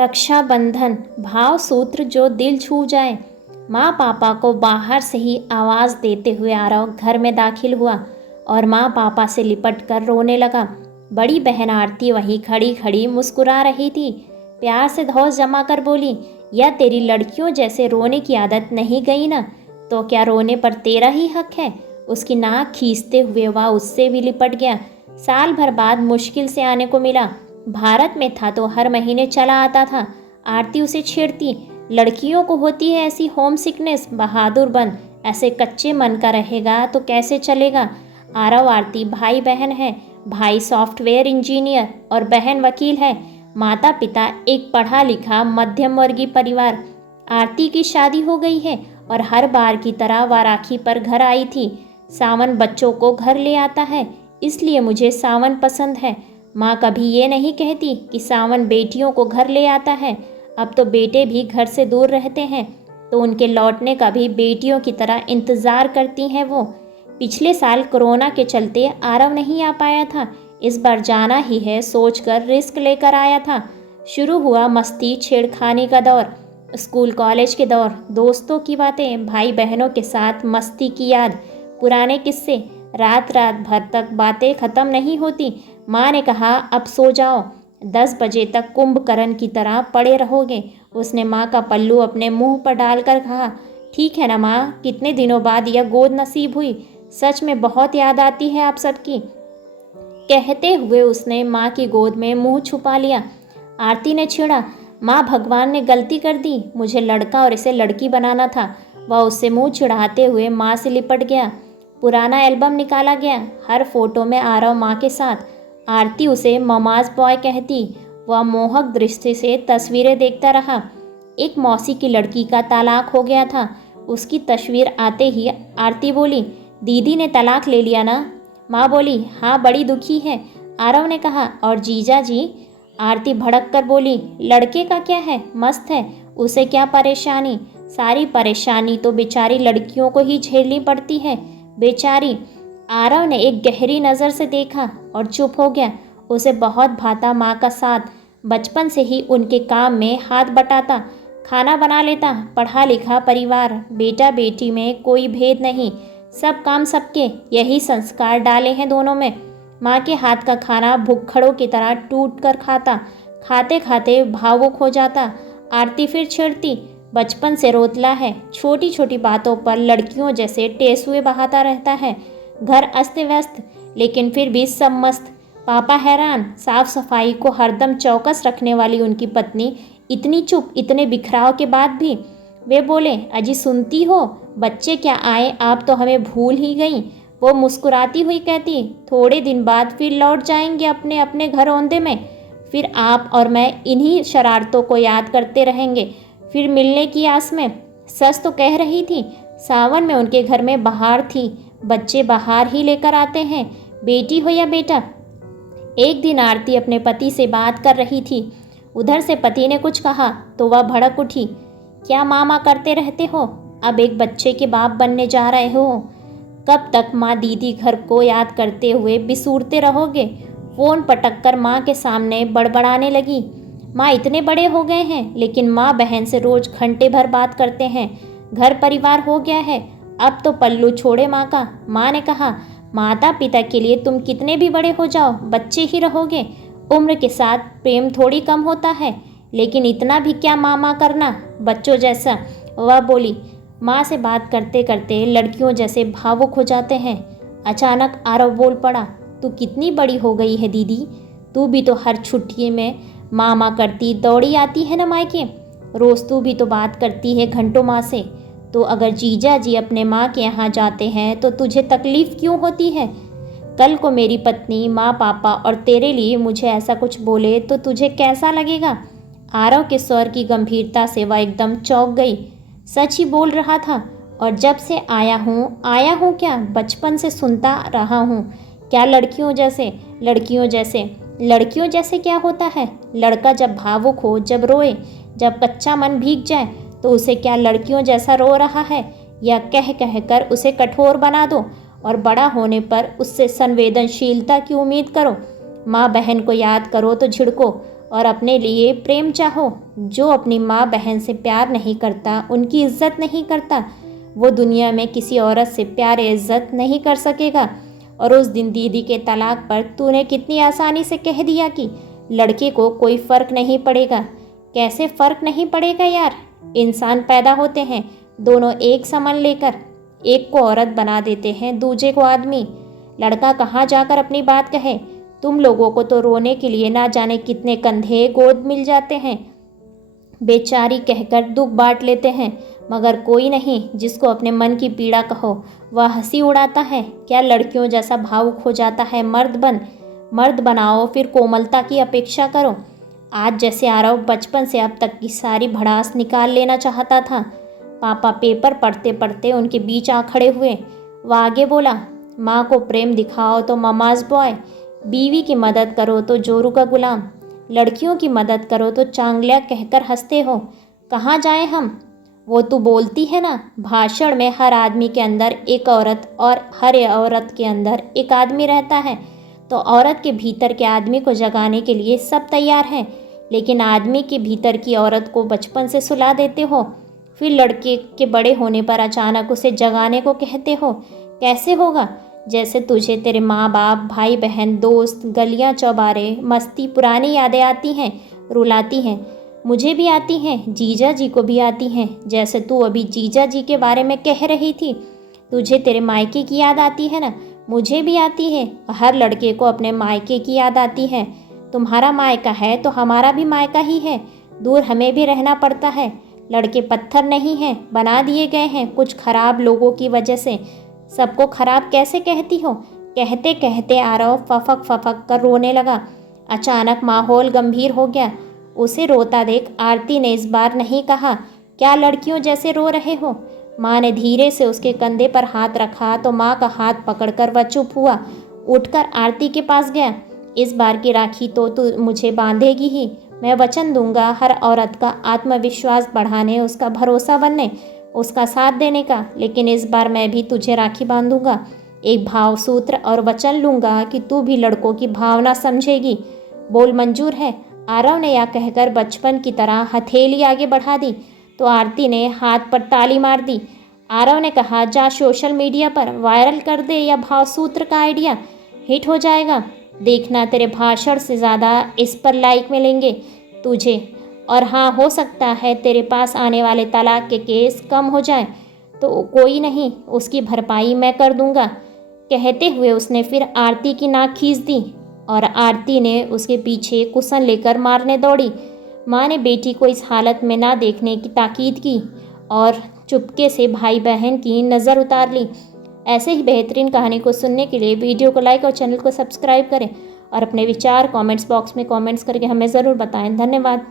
रक्षाबंधन भाव सूत्र जो दिल छू जाए। माँ पापा को बाहर से ही आवाज़ देते हुए आरव घर में दाखिल हुआ और माँ पापा से लिपट कर रोने लगा। बड़ी बहन आरती वहीं खड़ी खड़ी मुस्कुरा रही थी। प्यार से धौंस जमा कर बोली, या तेरी लड़कियों जैसे रोने की आदत नहीं गई ना, तो क्या रोने पर तेरा ही हक है। उसकी नाक खींचते हुए वह उससे भी लिपट गया। साल भर बाद मुश्किल से आने को मिला। भारत में था तो हर महीने चला आता था। आरती उसे छेड़ती, लड़कियों को होती है ऐसी होम सिकनेस, बहादुर बन, ऐसे कच्चे मन का रहेगा तो कैसे चलेगा। आरव आरती भाई बहन है, भाई सॉफ्टवेयर इंजीनियर और बहन वकील है। माता पिता एक पढ़ा लिखा मध्यम वर्गीय परिवार। आरती की शादी हो गई है और हर बार की तरह वह राखी पर घर आई थी। सावन बच्चों को घर ले आता है, इसलिए मुझे सावन पसंद है। माँ कभी ये नहीं कहती कि सावन बेटियों को घर ले आता है। अब तो बेटे भी घर से दूर रहते हैं, तो उनके लौटने का भी बेटियों की तरह इंतज़ार करती हैं वो। पिछले साल कोरोना के चलते आरव नहीं आ पाया था। इस बार जाना ही है सोचकर रिस्क लेकर आया था। शुरू हुआ मस्ती छेड़खानी का दौर। स्कूल कॉलेज के दौर, दोस्तों की बातें, भाई बहनों के साथ मस्ती की याद, पुराने किस्से। रात रात भर तक बातें ख़त्म नहीं होती। माँ ने कहा, अब सो जाओ, 10 बजे तक कुंभकर्ण की तरह पड़े रहोगे। उसने माँ का पल्लू अपने मुंह पर डालकर कहा, ठीक है ना माँ, कितने दिनों बाद यह गोद नसीब हुई। सच में बहुत याद आती है आप सबकी। कहते हुए उसने माँ की गोद में मुंह छुपा लिया। आरती ने छेड़ा, माँ भगवान ने गलती कर दी, मुझे लड़का और इसे लड़की बनाना था। वह उससे मुंह चिढ़ाते हुए माँ से लिपट गया। पुराना एल्बम निकाला गया। हर फोटो में आरव माँ के साथ। आरती उसे ममाज बॉय कहती। वह मोहक दृष्टि से तस्वीरें देखता रहा। एक मौसी की लड़की का तलाक हो गया था। उसकी तस्वीर आते ही आरती बोली, दीदी ने तलाक ले लिया ना। माँ बोली, हाँ बड़ी दुखी है। आरव ने कहा, और जीजा जी। आरती भड़क कर बोली, लड़के का क्या है, मस्त है, उसे क्या परेशानी। सारी परेशानी तो बेचारी लड़कियों को ही झेलनी पड़ती है, बेचारी। आरव ने एक गहरी नज़र से देखा और चुप हो गया। उसे बहुत भाता माँ का साथ। बचपन से ही उनके काम में हाथ बटाता, खाना बना लेता। पढ़ा लिखा परिवार, बेटा बेटी में कोई भेद नहीं, सब काम सबके, यही संस्कार डाले हैं दोनों में। माँ के हाथ का खाना भुक्खड़ों की तरह टूट कर खाता, खाते खाते भावुक हो जाता। आरती फिर छेड़ती, बचपन से रोतला है, छोटी छोटी बातों पर लड़कियों जैसे टेसुए बहाता रहता है। घर अस्त व्यस्त, लेकिन फिर भी सब मस्त। पापा हैरान। साफ सफाई को हरदम चौकस रखने वाली उनकी पत्नी इतनी चुप, इतने बिखराव के बाद भी। वे बोले, अजी सुनती हो, बच्चे क्या आए, आप तो हमें भूल ही गई। वो मुस्कुराती हुई कहती, थोड़े दिन बाद फिर लौट जाएंगे अपने अपने घर औंधे में। फिर आप और मैं इन्हीं शरारतों को याद करते रहेंगे, फिर मिलने की आस में। सच तो कह रही थी, सावन में उनके घर में बहार थी। बच्चे बाहर ही लेकर आते हैं, बेटी हो या बेटा। एक दिन आरती अपने पति से बात कर रही थी। उधर से पति ने कुछ कहा तो वह भड़क उठी, क्या मामा करते रहते हो, अब एक बच्चे के बाप बनने जा रहे हो। कब तक माँ दीदी घर को याद करते हुए बिसूरते रहोगे। फ़ोन पटक कर माँ के सामने बड़बड़ाने लगी, माँ इतने बड़े हो गए हैं, लेकिन माँ बहन से रोज़ घंटे भर बात करते हैं। घर परिवार हो गया है, अब तो पल्लू छोड़े माँ का। माँ ने कहा, माता पिता के लिए तुम कितने भी बड़े हो जाओ, बच्चे ही रहोगे। उम्र के साथ प्रेम थोड़ी कम होता है, लेकिन इतना भी क्या मामा करना, बच्चों जैसा। वह बोली, माँ से बात करते करते लड़कियों जैसे भावुक हो जाते हैं। अचानक आरव बोल पड़ा, तू कितनी बड़ी हो गई है दीदी, तू भी तो हर छुट्टी में मामा करती दौड़ी आती है ना मायके। रोज़ तू भी तो बात करती है घंटों माँ से। तो अगर जीजा जी अपने माँ के यहाँ जाते हैं तो तुझे तकलीफ़ क्यों होती है। कल को मेरी पत्नी, माँ पापा और तेरे लिए मुझे ऐसा कुछ बोले तो तुझे कैसा लगेगा। आरव के स्वर की गंभीरता से वह एकदम चौंक गई। सच ही बोल रहा था, और जब से आया हूँ क्या, बचपन से सुनता रहा हूँ। क्या लड़कियों जैसे, लड़कियों जैसे, लड़कियों जैसे क्या होता है। लड़का जब भावुक हो, जब रोए, जब कच्चा मन भीग जाए, तो उसे क्या लड़कियों जैसा रो रहा है, या कह कह कर उसे कठोर बना दो और बड़ा होने पर उससे संवेदनशीलता की उम्मीद करो। माँ बहन को याद करो तो झिड़को, और अपने लिए प्रेम चाहो। जो अपनी माँ बहन से प्यार नहीं करता, उनकी इज्जत नहीं करता, वो दुनिया में किसी औरत से प्यार या इज्जत नहीं कर सकेगा। और उस दिन दीदी के तलाक पर तूने कितनी आसानी से कह दिया कि लड़के को कोई फ़र्क नहीं पड़ेगा। कैसे फ़र्क नहीं पड़ेगा यार? इंसान पैदा होते हैं दोनों एक समान लेकर, एक को औरत बना देते हैं, दूजे को आदमी। लड़का कहाँ जाकर अपनी बात कहे? तुम लोगों को तो रोने के लिए ना जाने कितने कंधे गोद मिल जाते हैं। बेचारी कहकर दुख बांट लेते हैं, मगर कोई नहीं जिसको अपने मन की पीड़ा कहो। वह हंसी उड़ाता है। क्या लड़कियों जैसा भावुक हो जाता है? मर्द बनाओ, फिर कोमलता की अपेक्षा करो। आज जैसे आरव बचपन से अब तक की सारी भड़ास निकाल लेना चाहता था। पापा पेपर पढ़ते पढ़ते उनके बीच आ खड़े हुए। वह आगे बोला, माँ को प्रेम दिखाओ तो ममाज बॉय, बीवी की मदद करो तो जोरू का गुलाम, लड़कियों की मदद करो तो चांगलिया कहकर हंसते हो। कहाँ जाएं हम? वो तू बोलती है ना, भाषण में हर आदमी के अंदर एक औरत और हर औरत के अंदर एक आदमी रहता है। तो औरत के भीतर के आदमी को जगाने के लिए सब तैयार हैं, लेकिन आदमी के भीतर की औरत को बचपन से सुला देते हो, फिर लड़के के बड़े होने पर अचानक उसे जगाने को कहते हो। कैसे होगा? जैसे तुझे तेरे माँ बाप, भाई बहन, दोस्त, गलियाँ, चौबारे, मस्ती, पुरानी यादें आती हैं, रुलाती हैं। मुझे भी आती हैं, जीजा जी को भी आती हैं। जैसे तू अभी जीजा जी के बारे में कह रही थी, तुझे तेरे मायके की याद आती है ना? मुझे भी आती है। हर लड़के को अपने मायके की याद आती है। तुम्हारा मायका है तो हमारा भी मायका ही है। दूर हमें भी रहना पड़ता है। लड़के पत्थर नहीं हैं, बना दिए गए हैं कुछ खराब लोगों की वजह से। सबको खराब कैसे कहती हो? कहते कहते आरव फफक फफक कर रोने लगा। अचानक माहौल गंभीर हो गया। उसे रोता देख आरती ने इस बार नहीं कहा, क्या लड़कियों जैसे रो रहे हो? माँ ने धीरे से उसके कंधे पर हाथ रखा तो माँ का हाथ पकड़कर वह चुप हुआ। उठकर आरती के पास गया। इस बार की राखी तो तू मुझे बांधेगी ही। मैं वचन दूंगा हर औरत का आत्मविश्वास बढ़ाने, उसका भरोसा बनने, उसका साथ देने का। लेकिन इस बार मैं भी तुझे राखी बांधूंगा, एक भाव सूत्र, और वचन लूँगा कि तू भी लड़कों की भावना समझेगी। बोल मंजूर है? आरव ने यह कहकर बचपन की तरह हथेली आगे बढ़ा दी तो आरती ने हाथ पर ताली मार दी। आरव ने कहा, जा सोशल मीडिया पर वायरल कर दे यह भावसूत्र का आइडिया, हिट हो जाएगा। देखना तेरे भाषण से ज़्यादा इस पर लाइक मिलेंगे तुझे। और हाँ, हो सकता है तेरे पास आने वाले तलाक के केस कम हो जाएं, तो कोई नहीं, उसकी भरपाई मैं कर दूंगा। कहते हुए उसने फिर आरती की नाक खींच दी और आरती ने उसके पीछे कुशन लेकर मारने दौड़ी। माँ ने बेटी को इस हालत में ना देखने की ताकीद की और चुपके से भाई बहन की नज़र उतार ली। ऐसे ही बेहतरीन कहानी को सुनने के लिए वीडियो को लाइक और चैनल को सब्सक्राइब करें और अपने विचार कमेंट्स बॉक्स में कमेंट्स करके हमें ज़रूर बताएं। धन्यवाद।